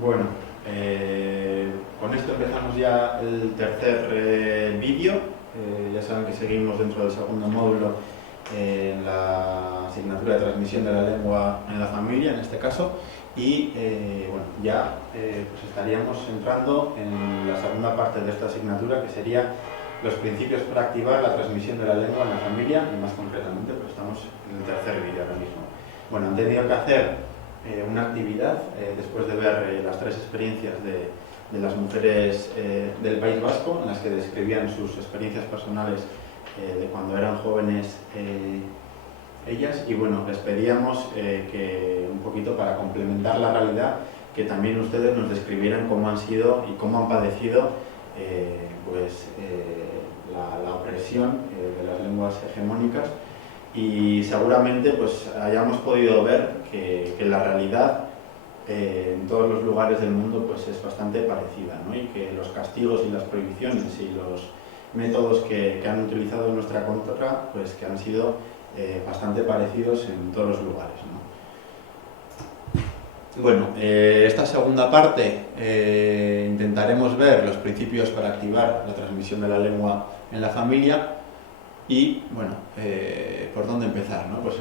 Bueno, con esto empezamos ya el tercer vídeo. Ya saben que seguimos dentro del segundo módulo en la asignatura de transmisión de la lengua en la familia, en este caso, y bueno, ya pues estaríamos entrando en la segunda parte de esta asignatura, que sería los principios para activar la transmisión de la lengua en la familia, y más concretamente pues estamos en el tercer vídeo ahora mismo. Bueno, han tenido que hacer una actividad después de ver las tres experiencias de las mujeres del País Vasco, en las que describían sus experiencias personales de cuando eran jóvenes ellas, y bueno, les pedíamos que un poquito para complementar la realidad, que también ustedes nos describieran cómo han sido y cómo han padecido la opresión de las lenguas hegemónicas, y seguramente pues hayamos podido ver que la realidad en todos los lugares del mundo pues es bastante parecida, ¿no? Y que los castigos y las prohibiciones y los métodos que han utilizado en nuestra contra pues que han sido bastante parecidos en todos los lugares, ¿no? Bueno, esta segunda parte intentaremos ver los principios para activar la transmisión de la lengua en la familia. Y bueno, ¿por dónde empezar, no? Pues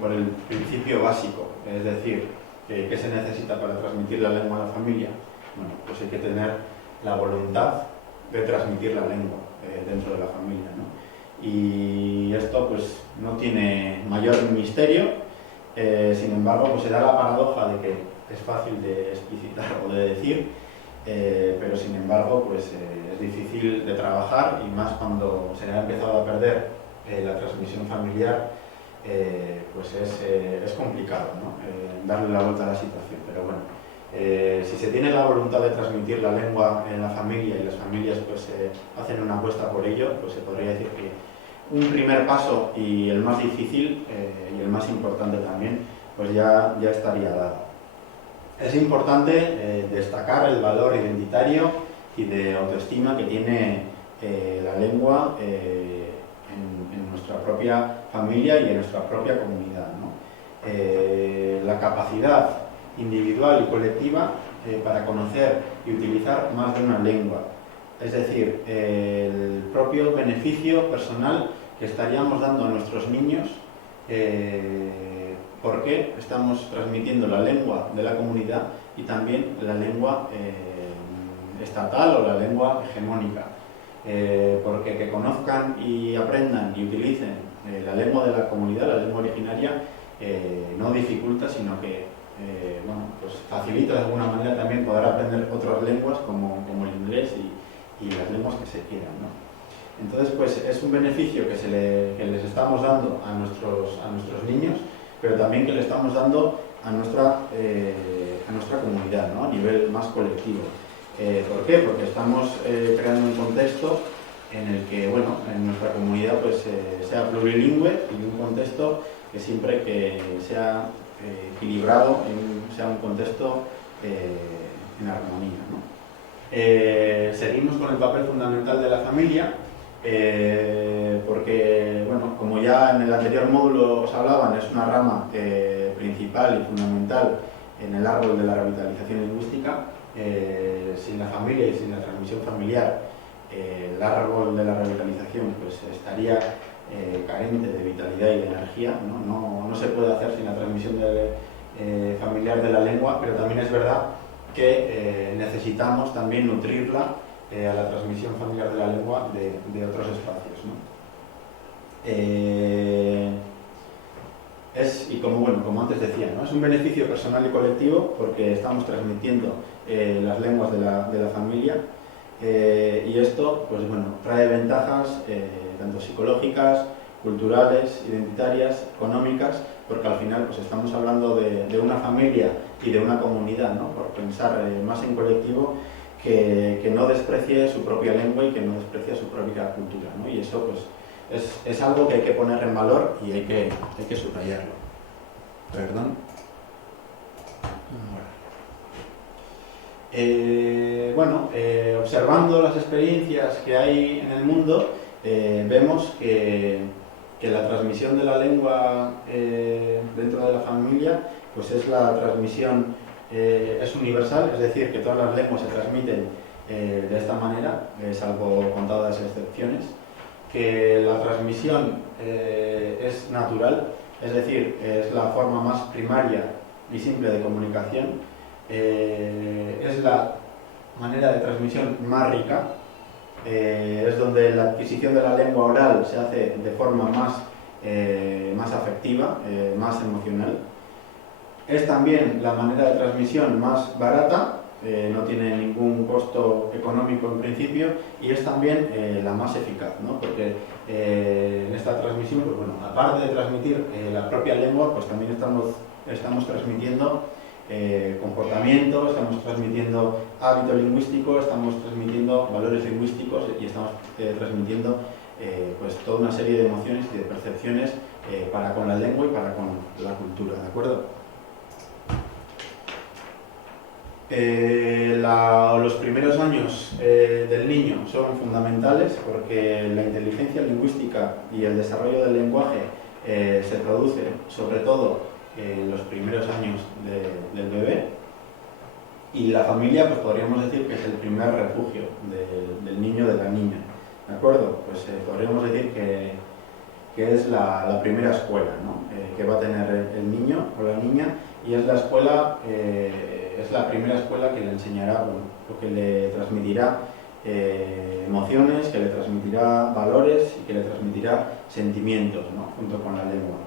por el principio básico, es decir, ¿qué se necesita para transmitir la lengua a la familia? Bueno, pues hay que tener la voluntad de transmitir la lengua dentro de la familia, ¿no? Y esto pues no tiene mayor misterio, sin embargo pues se da la paradoja de que es fácil de explicitar o de decir, pero sin embargo pues es difícil de trabajar, y más cuando se ha empezado a perder la transmisión familiar, pues es complicado, ¿no? Darle la vuelta a la situación. Pero bueno, si se tiene la voluntad de transmitir la lengua en la familia y las familias pues hacen una apuesta por ello, pues se podría decir que un primer paso, y el más difícil y el más importante también, pues ya estaría dado. Es importante destacar el valor identitario y de autoestima que tiene la lengua en nuestra propia familia y en nuestra propia comunidad, ¿no? La capacidad individual y colectiva para conocer y utilizar más de una lengua, es decir, el propio beneficio personal que estaríamos dando a nuestros niños porque estamos transmitiendo la lengua de la comunidad y también la lengua estatal o la lengua hegemónica. Porque que conozcan y aprendan y utilicen la lengua de la comunidad, la lengua originaria, no dificulta, sino que bueno, pues facilita de alguna manera también poder aprender otras lenguas como el inglés y las lenguas que se quieran, ¿no? Entonces pues es un beneficio que les estamos dando a nuestros niños, pero también que le estamos dando a nuestra comunidad, ¿no? A nivel más colectivo. ¿Por qué? Porque estamos creando un contexto en el que, bueno, en nuestra comunidad pues sea plurilingüe, y un contexto que siempre que sea equilibrado, sea un contexto en armonía, ¿no? Seguimos con el papel fundamental de la familia, porque, bueno, como ya en el anterior módulo os hablaban, es una rama principal y fundamental en el árbol de la revitalización lingüística. Sin la familia y sin la transmisión familiar, el árbol de la revitalización pues estaría carente de vitalidad y de energía, ¿no? No se puede hacer sin la transmisión familiar de la lengua, pero también es verdad que necesitamos también nutrirla a la transmisión familiar de la lengua de otros espacios, ¿no? Y como antes decía, ¿no? Es un beneficio personal y colectivo porque estamos transmitiendo las lenguas de la familia, y esto pues, bueno, trae ventajas tanto psicológicas, culturales, identitarias, económicas, porque al final pues, estamos hablando de una familia y de una comunidad, ¿no? Por pensar más en colectivo, que no desprecie su propia lengua y que no desprecie su propia cultura, ¿no? Y eso pues, es algo que hay que poner en valor y hay que subrayarlo. Perdón. Observando las experiencias que hay en el mundo, vemos que la transmisión de la lengua dentro de la familia pues es la transmisión es universal, es decir, que todas las lenguas se transmiten de esta manera, salvo contadas excepciones, que la transmisión es natural, es decir, es la forma más primaria y simple de comunicación, es la manera de transmisión más rica, es donde la adquisición de la lengua oral se hace de forma más afectiva, más emocional. Es también la manera de transmisión más barata, no tiene ningún costo económico en principio, y es también la más eficaz, ¿no? Porque en esta transmisión, pues bueno, aparte de transmitir la propia lengua, pues también estamos transmitiendo comportamiento, estamos transmitiendo hábito lingüístico, estamos transmitiendo valores lingüísticos y estamos transmitiendo pues toda una serie de emociones y de percepciones para con la lengua y para con la cultura, ¿de acuerdo? Los primeros años del niño son fundamentales porque la inteligencia lingüística y el desarrollo del lenguaje se produce sobre todo en los primeros años del bebé, y la familia, pues podríamos decir que es el primer refugio del niño o de la niña, ¿de acuerdo? Pues podríamos decir que es la primera escuela, ¿no? Que va a tener el niño o la niña, y es la escuela, es la primera escuela que le enseñará, bueno, lo que le transmitirá emociones, que le transmitirá valores y que le transmitirá sentimientos, ¿no? Junto con la lengua.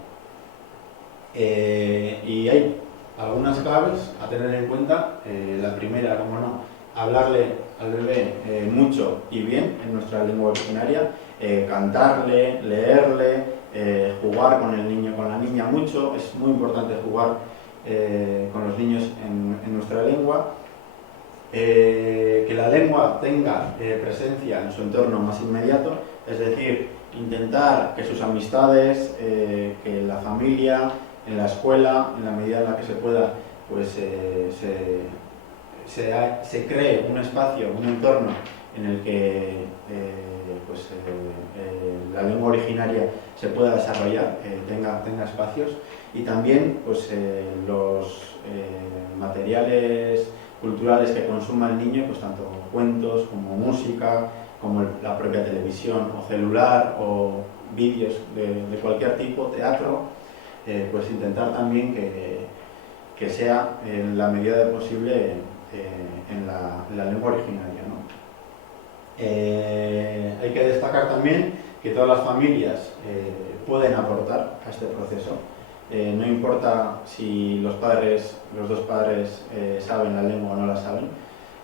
Y hay algunas claves a tener en cuenta. La primera, como no, hablarle al bebé mucho y bien en nuestra lengua originaria, cantarle, leerle, jugar con el niño, con la niña mucho. Es muy importante jugar con los niños en nuestra lengua. Que la lengua tenga presencia en su entorno más inmediato, es decir, intentar que sus amistades, que la familia, en la escuela, en la medida en la que se pueda, pues se cree un espacio, un entorno en el que la lengua originaria se pueda desarrollar, tenga espacios, y también pues, los materiales culturales que consuma el niño, pues tanto cuentos como música, como la propia televisión o celular o vídeos de cualquier tipo, teatro, pues intentar también que sea en la medida de posible en la lengua originaria, ¿no? Hay que destacar también que todas las familias pueden aportar a este proceso. No importa si los dos padres saben la lengua o no la saben.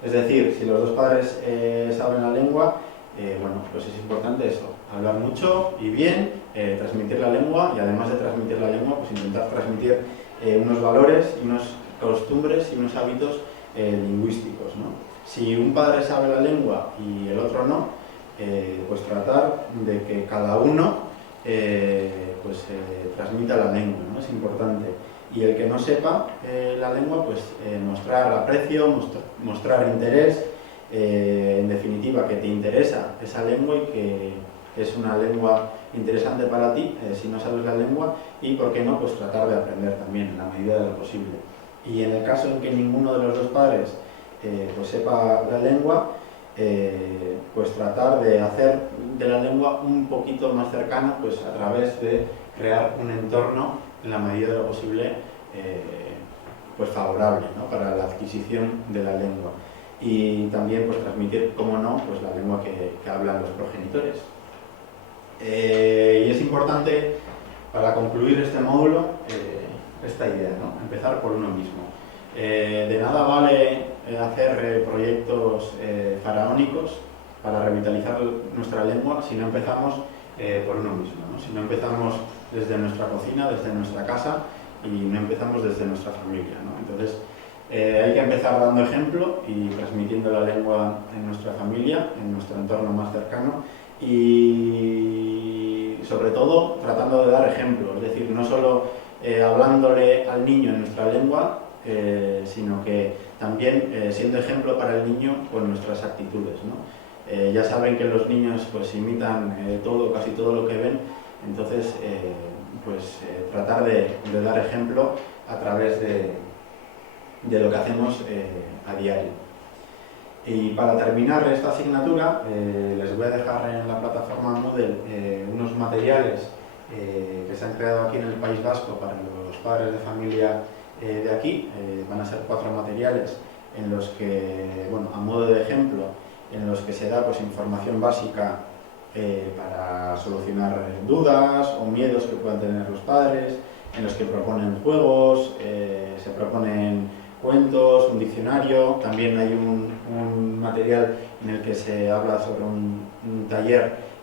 Es decir, si los dos padres saben la lengua, bueno, pues es importante eso, hablar mucho y bien, transmitir la lengua, y además de transmitir la lengua, pues intentar transmitir unos valores, unas costumbres y unos hábitos lingüísticos, ¿no? Si un padre sabe la lengua y el otro no, pues tratar de que cada uno transmita la lengua, ¿no? Es importante. Y el que no sepa la lengua, pues mostrar aprecio, mostrar interés, en definitiva, que te interesa esa lengua y que es una lengua interesante para ti, si no sabes la lengua, y por qué no, pues tratar de aprender también en la medida de lo posible. Y en el caso en que ninguno de los dos padres pues sepa la lengua, pues tratar de hacer de la lengua un poquito más cercana, pues a través de crear un entorno en la medida de lo posible pues favorable, ¿no? Para la adquisición de la lengua, y también pues transmitir, como no, pues la lengua que hablan los progenitores. Y es importante, para concluir este módulo, esta idea, ¿no? Empezar por uno mismo. De nada vale hacer proyectos faraónicos para revitalizar nuestra lengua si no empezamos por uno mismo, ¿no? Si no empezamos desde nuestra cocina, desde nuestra casa, y no empezamos desde nuestra familia, ¿no? Entonces hay que empezar dando ejemplo y transmitiendo la lengua en nuestra familia, en nuestro entorno más cercano, y sobre todo tratando de dar ejemplo, es decir, no solo hablándole al niño en nuestra lengua, sino que también siendo ejemplo para el niño con nuestras actitudes, ¿no? Ya saben que los niños pues imitan casi todo lo que ven, entonces tratar de dar ejemplo a través de lo que hacemos a diario. Y para terminar esta asignatura, les voy a dejar en la plataforma Moodle unos materiales que se han creado aquí en el País Vasco para los padres de familia de aquí. Van a ser 4 materiales en los que, bueno, a modo de ejemplo, en los que se da pues, información básica para solucionar dudas o miedos que puedan tener los padres, en los que proponen juegos, se proponen cuentos, un diccionario. También hay un material en el que se habla sobre un taller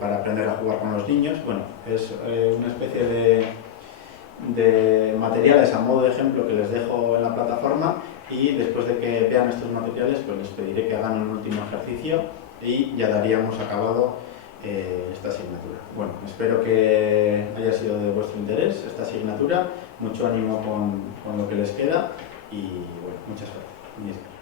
para aprender a jugar con los niños. Bueno, es una especie de materiales a modo de ejemplo que les dejo en la plataforma, y después de que vean estos materiales pues les pediré que hagan un último ejercicio y ya daríamos acabado esta asignatura. Bueno, espero que haya sido de vuestro interés esta asignatura, mucho ánimo con lo que les queda y bueno, mucha suerte.